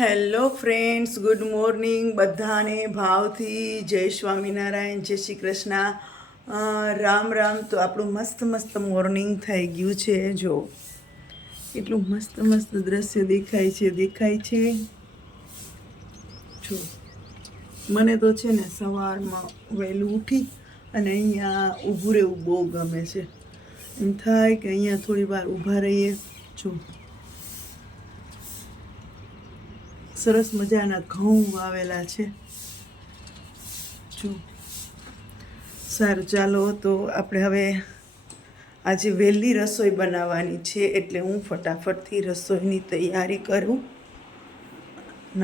Hello friends, good morning બધાને. ભાવથી જય સ્વામિનારાયણ, જય શ્રી કૃષ્ણ, રામ રામ. તો આપણું મસ્ત મસ્ત મોર્નિંગ થઈ ગયું છે. જો એટલું મસ્ત મસ્ત દ્રશ્ય દેખાય છે. જો મને તો છે ને સવારમાં વહેલું ઉઠી અને અહીંયા ઊભું રહેવું બહુ ગમે છે. એમ થાય કે અહીંયા થોડી વાર ઊભા રહીએ. જો સરસ મજાના ઘઉં વાવેલા છે. જો સારું, ચાલો તો આપણે હવે આજે વહેલી રસોઈ બનાવવાની છે, એટલે હું ફટાફટથી રસોઈની તૈયારી કરું.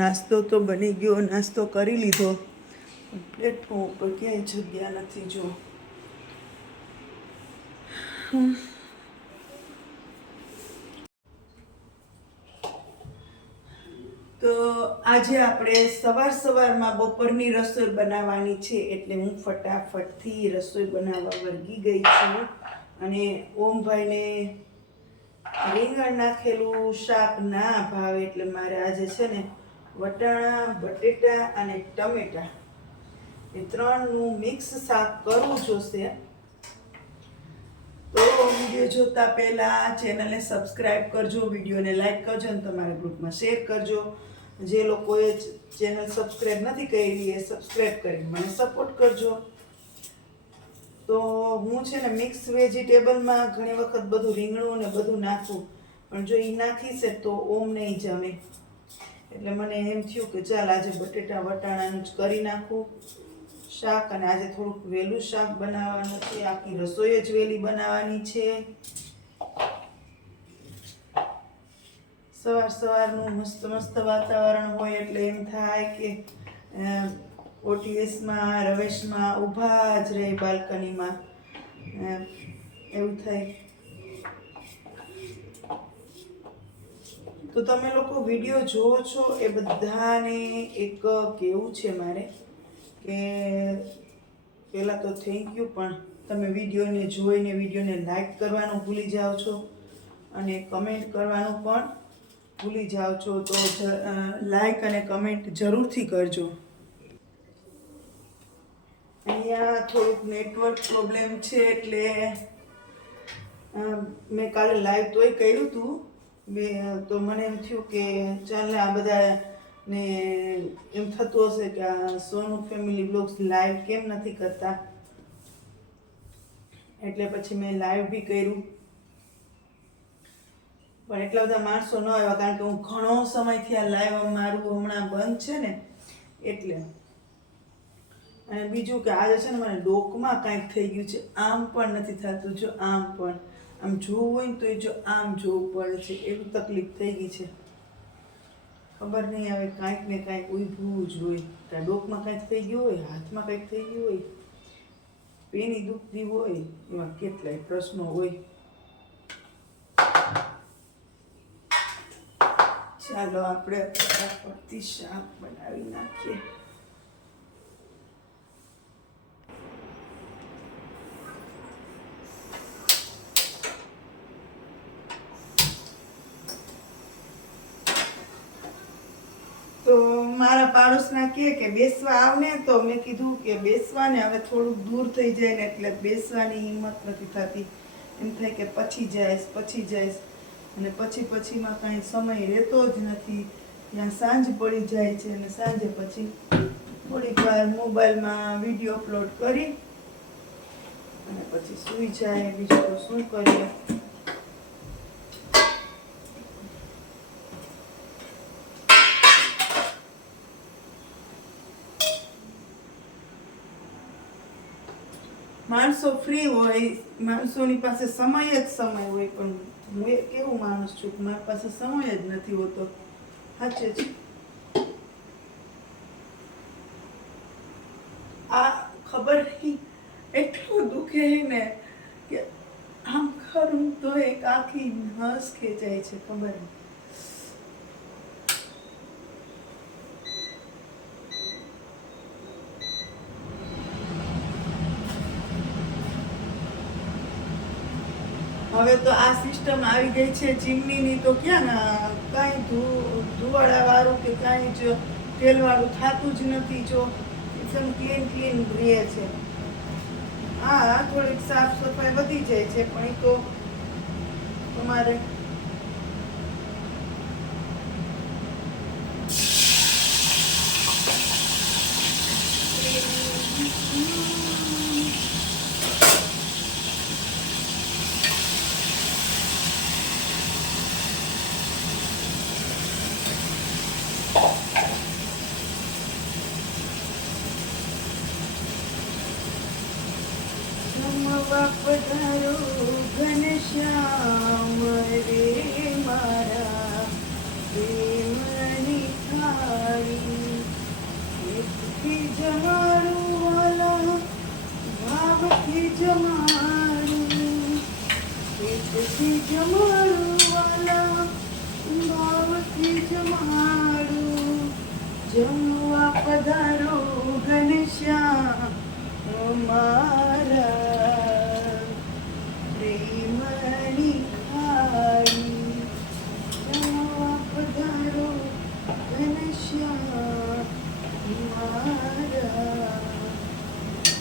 નાસ્તો તો બની ગયો, નાસ્તો કરી લીધો. પ્લેટફોર્મ ઉપર ક્યાંય જગ્યા નથી. જો તો આજે આપણે સવારમાં બપોરની રસોઈ બનાવવાની છે, એટલે હું ફટાફટથી રસોઈ બનાવવા વર્ગી ગઈ છું. અને ઓમભાઈને રીંગણ નાખેલું શાક ના ભાવે, એટલે મારે આજે છે ને વટાણા, બટેટા અને ટમેટા એ ત્રણનું મિક્સ શાક કરવું જોશે. તો વિડીયો જોતા પહેલા ચેનલને સબસ્ક્રાઇબ કરજો, વિડીયોને લાઈક કરજો અને તમારા ગ્રુપમાં શેર કરજો. જે લોકોએ ચેનલ સબસ્ક્રાઇબ નથી કરી એ સબસ્ક્રાઇબ કરી મને સપોર્ટ કરજો. તો હું છે ને મિક્સ વેજીટેબલમાં ઘણી વખત બધું રીંગણું ને બધું નાખું, પણ જો એ નાખીશ તો ઓમ નહીં જમે. એટલે મને એમ થયું કે ચાલ આજે બટેટા વટાણાનું જ કરી નાખું શાક. અને આજે થોડુંક વહેલું શાક બનાવવાનું છે, આખી રસોઈ જ વહેલી બનાવવાની છે. સવારનું મસ્ત મસ્ત વાતાવરણ હોય એટલે એમ થાય કે ઓટીએસમાં રવેશમાં ઊભા જ રહે બાલ્કનીમાં, એવું થાય. તો તમે લોકો વિડીયો જોવો છો એ બધાને એક કહેવું છે મારે કે પહેલાં તો થેન્ક યુ, પણ તમે વિડીયોને જોઈને વિડીયોને લાઈક કરવાનું ભૂલી જાઓ છો અને કમેન્ટ કરવાનું પણ ભૂલી જાઓ છો. તો લાઈક અને કમેન્ટ જરૂરથી કરજો. અહીંયા થોડુંક નેટવર્ક પ્રોબ્લેમ છે, એટલે મેં કાલે લાઈવ તોય કર્યું હતું. તો મને એમ થયું કે ચાલ આ બધાને એમ થતું હશે કે આ સોનુ ફેમિલી બ્લોગ્સ લાઈવ કેમ નથી કરતા, એટલે પછી મેં લાઈવ બી કર્યું. પણ એટલા બધા માણસો ન આવ્યા, કારણ કે હું ઘણો સમયથી આ લાઈવ મારું હમણાં બંધ છે ને એટલે. અને બીજું કે આજે છે ને મને ડોકમાં કાંઈક થઈ ગયું છે, આમ પણ નથી થતું. જો આમ પણ આમ જોવું હોય ને તો એ જો આમ જોવું પડે છે, એવી તકલીફ થઈ ગઈ છે. ખબર નહીં આવે, કાંઈક ને કાંઈક ઊભું જ હોય. કાંઈ ડોકમાં કાંઈક થઈ ગયું હોય, હાથમાં કાંઈક થઈ ગયું હોય, પેની દુખતી હોય, એવા કેટલાય પ્રશ્નો હોય. ચાલો આપણે ફટાફટથી શાક બનાવી નાખીએ. તો મારા પાડોશના કે બેસવા આવને, તો મેં કીધું કે બેસવાને હવે થોડુંક દૂર થઈ જાય ને એટલે બેસવાની હિંમત નથી થતી. એમ થાય કે પછી જઈશ અને પછીમાં કાંઈ સમય રહેતો જ નથી. ત્યાં સાંજ પડી જાય છે અને સાંજે પછી થોડીક વાર મોબાઈલમાં વિડીયો અપલોડ કરી અને પછી સૂઈ જાય. બીજું તો શું કરીએ. માણસો ફ્રી હોય, માણસોની પાસે સમય જ સમય હોય, પણ હું એક એવું માણસ છું કે મારી પાસે સમય જ નથી હોતો. સાચે જ આ ખબર નહીં એટલું દુખે ને કે આમ ખરું તો એક આખી નસ ખેંચાય છે. ખબર નહીં. હવે તો આ સિસ્ટમ આવી ગઈ છે ચીમનીની, તો ક્યાં કાંઈ ધુવાળા વાળું કે કાંઈ જ તેલવાળું થતું જ નથી. જો એકદમ ક્લીન રહે છે. હા, થોડીક સાફ સફાઈ વધી જાય છે, પણ એ તો તમારે પધારો ઘનશ્યામ રે મારા પ્રેમની થાળી, એકથી જમાડું વાલા ભાવથી જમાડું, એકથી જમાડું વાલા ભાવથી જમાડું, જમવા પધારો ઘનશ્યામ મારા પ્રેમની થાળી, જમવા પધારો ઘનશ્યામ મારા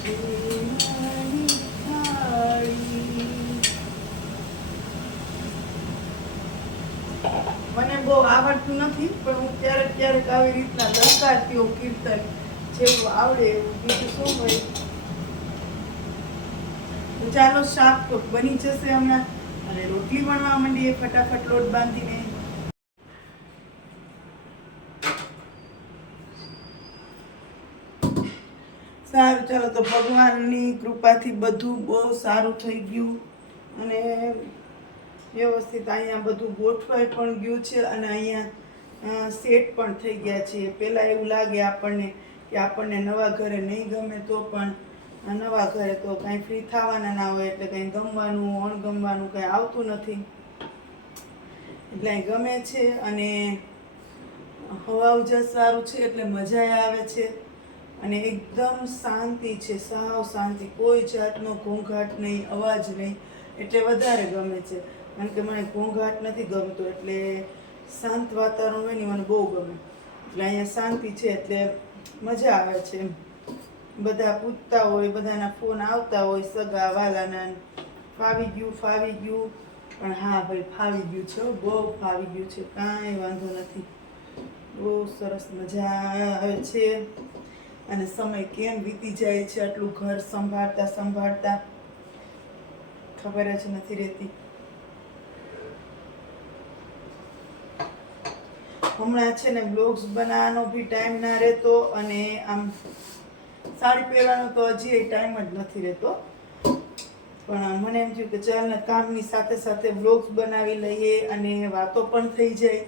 પ્રેમની થાળી. મને બહુ આવડતું નથી, પણ હું ક્યારેક આવી રીતના લલકારતી હોઉં કીર્તન, જેવું આવડે એવું. બીજું શું હોય. તો ચાલો, શાક તો બની જશે હમણાં, અને રોટલી વણવા માંડીએ ફટાફટ લોટ બાંધીને. સારું, ચાલો, તો ભગવાનની કૃપાથી બધું બહુ સારું થઈ ગયું, અને વ્યવસ્થિત અહીંયા બધું ગોઠવાઈ પણ ગયું છે, અને અહીંયા સેટ પણ થઈ ગયા છે. પહેલાં એવું લાગે આપણને કે આપણને નવા ઘરે નહીં ગમે, તો પણ નવા ઘરે તો કાંઈ ફ્રી થવાના ના હોય, એટલે કંઈ ગમવાનું અણગમવાનું કાંઈ આવતું નથી, એટલે અહીં ગમે છે. અને હવા ઉજાસ સારું છે, એટલે મજા આવે છે, અને એકદમ શાંતિ છે, સાવ શાંતિ, કોઈ જાતનો ઘોંઘાટ નહીં, અવાજ નહીં, એટલે વધારે ગમે છે. કારણ કે મને ઘોંઘાટ નથી ગમતો, એટલે શાંત વાતાવરણ હોય ને મને બહુ ગમે. એટલે અહીંયા શાંતિ છે, એટલે મજા આવે છે. બધા પૂછતા હોય, બધાના ફોન આવતા હોય, સગા વાલાના, ફાવી ગયું. પણ હા ભાઈ, ફાવી ગયું છે, બહુ ફાવી ગયું છે, કાંઈ વાંધો નથી, બહુ સરસ મજા આવે છે. અને સમય કેમ વીતી જાય છે આટલું ઘર સંભાળતા ખબર જ નથી રહેતી. હમણાં છે ને બ્લોગ્સ બનાવવાનો બી ટાઈમ ના રહેતો, અને આમ સાડી પહેરવાનો તો હજી ટાઈમ જ નથી રહેતો. પણ મને એમ થયું કે ચાલ ને, કામની સાથે સાથે બ્લોગ્સ બનાવી લઈએ, અને વાતો પણ થઈ જાય.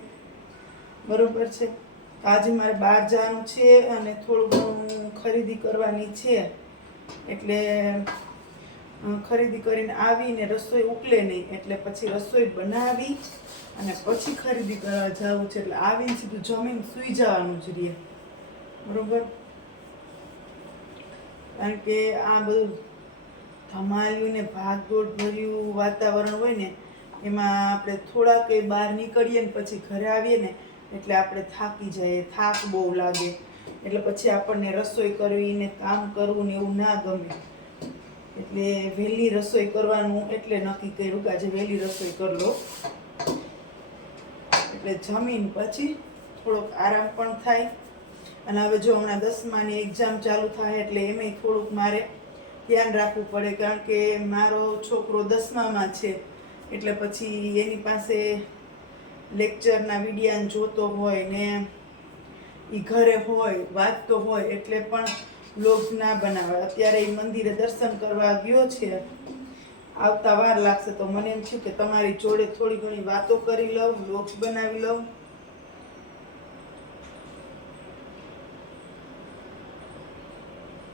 બરોબર છે. આજે મારે બહાર જવાનું છે, અને થોડું ઘણું ખરીદી કરવાની છે, એટલે ખરીદી કરીને આવીને રસોઈ ઉકલે નહીં, એટલે પછી રસોઈ બનાવી અને પછી ખરીદી કરવા જવું છે. એટલે આવીને સીધું જમીન સૂઈ જવાનું જ રહે. બરોબર. કારણ કે આ બધું ધમાલ્યું ને ભાગદોડ ભર્યું વાતાવરણ હોય ને, એમાં આપણે થોડાક બહાર નીકળીએ ને પછી ઘરે આવીએ ને, એટલે આપણે થાકી જઈએ, થાક બહુ લાગે, એટલે પછી આપણને રસોઈ કરવી ને કામ કરવું ને એવું ના ગમે. એટલે વહેલી રસોઈ કરવાનું એટલે નક્કી કર્યું કે આજે વહેલી રસોઈ કરી લો. એટલે જમીન પછી થોડોક આરામ પણ થાય. અને હવે જો હમણાં 10માની એક્ઝામ ચાલુ થાય, એટલે એમાંય થોડુંક મારે ધ્યાન રાખવું પડે, કારણ કે મારો છોકરો 10મામાં છે, એટલે પછી એની પાસે લેક્ચરના વિડીયા જોતો હોય ને, એ ઘરે હોય, વાંચતો હોય, એટલે પણ વ્લોગ્સ ના બનાવે. અત્યારે એ મંદિરે દર્શન કરવા ગયો છે, આવતા વાર લાગશે. તો મને એમ થયું કે તમારી જોડે થોડી ઘણી વાતો કરી લઉં, વ્લોગ્સ બનાવી લઉં.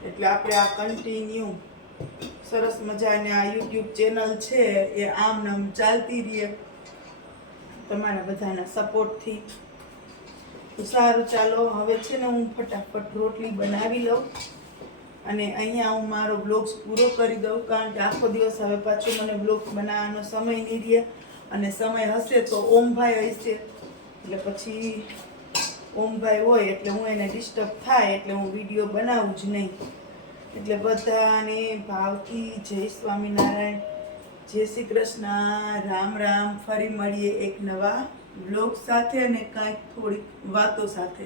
એટલે આપણે આ કન્ટિન્યુ સરસ મજાની આ યુટ્યુબ ચેનલ છે, એ આમ નામ ચાલતી રહે તમારા બધાના સપોર્ટથી. તો સારું, ચાલો, હવે છે ને હું ફટાફટ રોટલી બનાવી લઉં, અને અહીંયા હું મારો બ્લોગ્સ પૂરો કરી દઉં, કારણ કે આખો દિવસ હવે પાછો મને બ્લોગ્સ બનાવવાનો સમય નહીં રહે, અને સમય હશે તો ઓમભાઈ હશે, એટલે પછી ઓમભાઈ હોય એટલે હું એને ડિસ્ટર્બ થાય એટલે હું વિડીયો બનાવું જ નહીં. એટલે બધાને ભાવથી જય સ્વામિનારાયણ, જય શ્રી કૃષ્ણ, રામ રામ. ફરી મળીએ એક નવા બ્લોગ સાથે અને કાંઈક થોડીક વાતો સાથે.